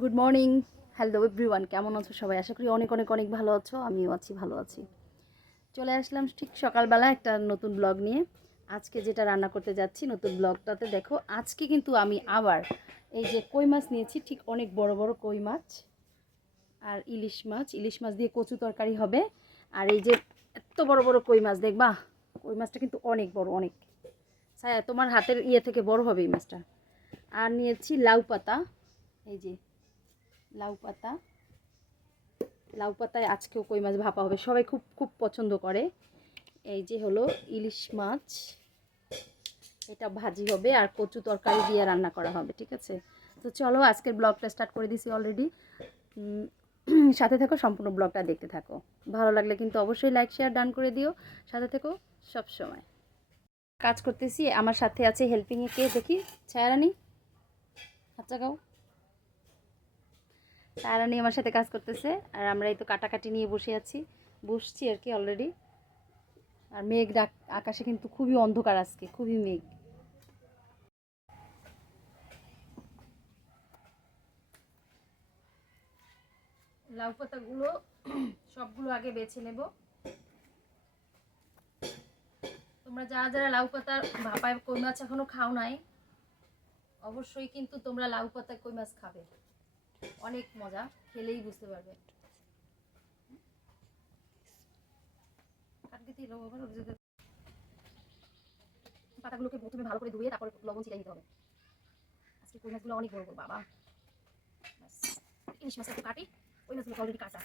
Good morning hello everyone কেমন আছো সবাই? আশা করি অনেক অনেক অনেক ভালো আছো। আমিও আছি, ভালো আছি। চলে আসলাম ঠিক সকালবেলা একটা নতুন ব্লগ নিয়ে। আজকে যেটা রান্না করতে যাচ্ছি নতুন ব্লগটাতে দেখো, আজকে কিন্তু আমি আবার এই যে কই মাছ নিয়েছি, ঠিক অনেক বড় বড় কই মাছ আর ইলিশ মাছ। ইলিশ মাছ দিয়ে কচু তরকারি হবে। আর এই যে এত বড় বড় কই মাছ, দেখবা? কই মাছটা কিন্তু অনেক বড়, অনেক। ছায়া, তোমার হাতের ইয়ে থেকে বড় হবে এই মাছটা। আর নিয়েছি লাউ পাতা। এই যে লাউ পাতা। লাউ পাতায় আজকেও কই মাছ ভাপা হবে, সবাই খুব খুব পছন্দ করে। এই যে হলো ইলিশ মাছ। এটা ভাজি হবে আর কচু তরকারি দিয়ে রান্না করা হবে, ঠিক আছে? তো চলো আজকের ব্লগটা স্টার্ট করে দিছি অলরেডি। সাথে থাকো, সম্পূর্ণ ব্লগটা দেখতে থাকো। ভালো লাগলে কিন্তু অবশ্যই লাইক, শেয়ার, ডান করে দিও। সাথে থেকো, সব সময়। কাজ করতেছি, আমার সাথে আছে হেল্পিংয়ে কে দেখি? ছায়ারানি? আচ্ছা গাও তারানি আমার সাথে কাজ করতেছে। আর আমরা এই তো কাটাকাটি নিয়ে বসে আছি। বসছি আর কি অলরেডি আর মেঘ ডাক, আকাশে কিন্তু খুবই অন্ধকার আজকে, খুবই মেঘ। লাউ পাতাগুলো সবগুলো আগে বেছে নেব। তোমরা যারা যারা লাউ পাতা ভাপায় কই মাছ এখনও খাও নাই, অবশ্যই কিন্তু তোমরা লাউ পাতা কই মাছ খাবে। অনেক মজা খেলেই বুঝতে পারবে। পাতাগুলোকে প্রথমে ভালো করে ধুয়ে তারপরে লবণ ছিটাই দিতে হবে। আজকে কই মাছগুলো অনেক বড় বড় বাবা। ইলিশ মাছ একটু কাটি ওই মাছগুলো অলরেডি কাটা।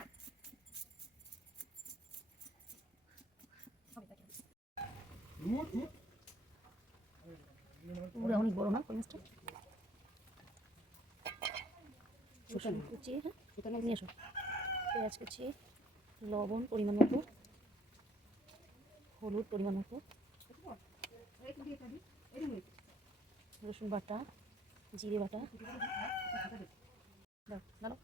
অনেক বড় না কই মাছটা? রসুন কুচি হ্যাঁ নিয়ে আসো। পেঁয়াজ কুচি লবণ পরিমাণ মতো হলুদ পরিমাণ মতো রসুন বাটা জিরে বাটা। দাও দাও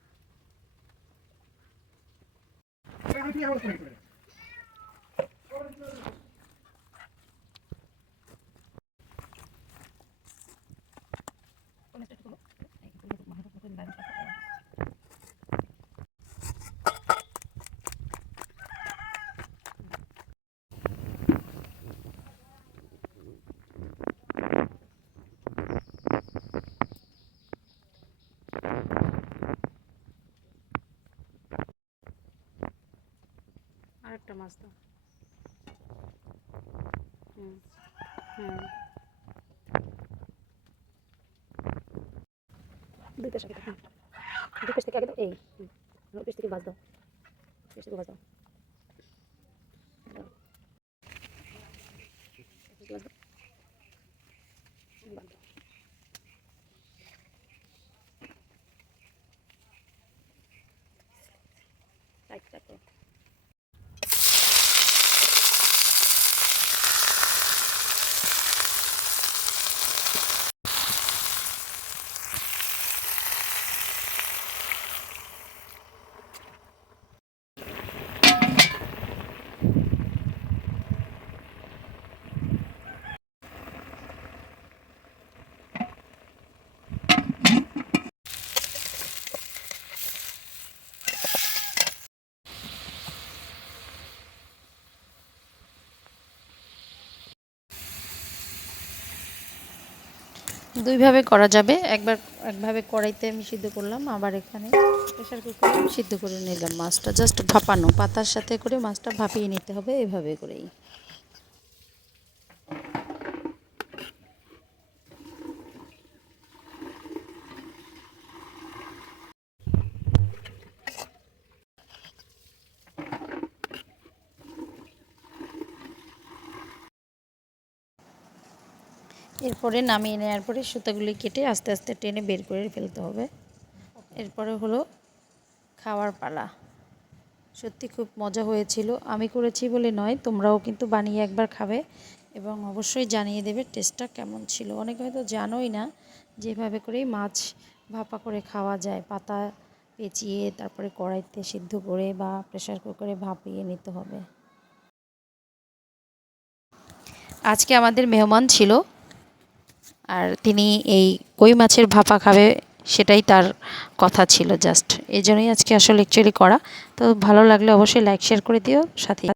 আরেকটা মাছ দাও হুম হুম দুই পেশ দাও, হুম। দুই পেশ থেকে আগে দাও এই হুম। পেশ থেকে ভাজ দাও পেশ থেকে ভাজ দাও থেকে ভাজ দাও। হুম, বাদ দুইভাবে করা যাবে। একবার, একভাবে কড়াইতে আমি সিদ্ধ করলাম, আবার এখানে প্রেশার কুকারে সিদ্ধ করে নিলাম মাছটা। জাস্ট ভাপানো, পাতার সাথে করে মাছটা ভাপিয়ে নিতে হবে, এভাবে করেই। এরপরে নামিয়ে নেওয়ার পরে সুতাগুলি কেটে আস্তে আস্তে টেনে বের করে ফেলতে হবে। এরপরে হলো খাওয়ার পালা। সত্যি খুব মজা হয়েছিল। আমি করেছি বলে নয়, তোমরাও কিন্তু বানিয়ে একবার খাবে এবং অবশ্যই জানিয়ে দেবে টেস্টটা কেমন ছিল। অনেকে হয়তো জানোই না যেভাবে করেই মাছ ভাপা করে খাওয়া যায়। পাতা পেঁচিয়ে, তারপরে কড়াইতে সিদ্ধ করে বা প্রেশার কুকারে ভাপিয়ে নিতে হবে। আজকে আমাদের মেহমান ছিল আর তিনি এই কই মাছের ভাপা খাবে সেটাই তার কথা ছিল জাস্ট এই জন্যই আজকে আসলে অ্যাকচুয়ালি করা। তো ভালো লাগলে অবশ্যই লাইক শেয়ার করে দিও। সাথে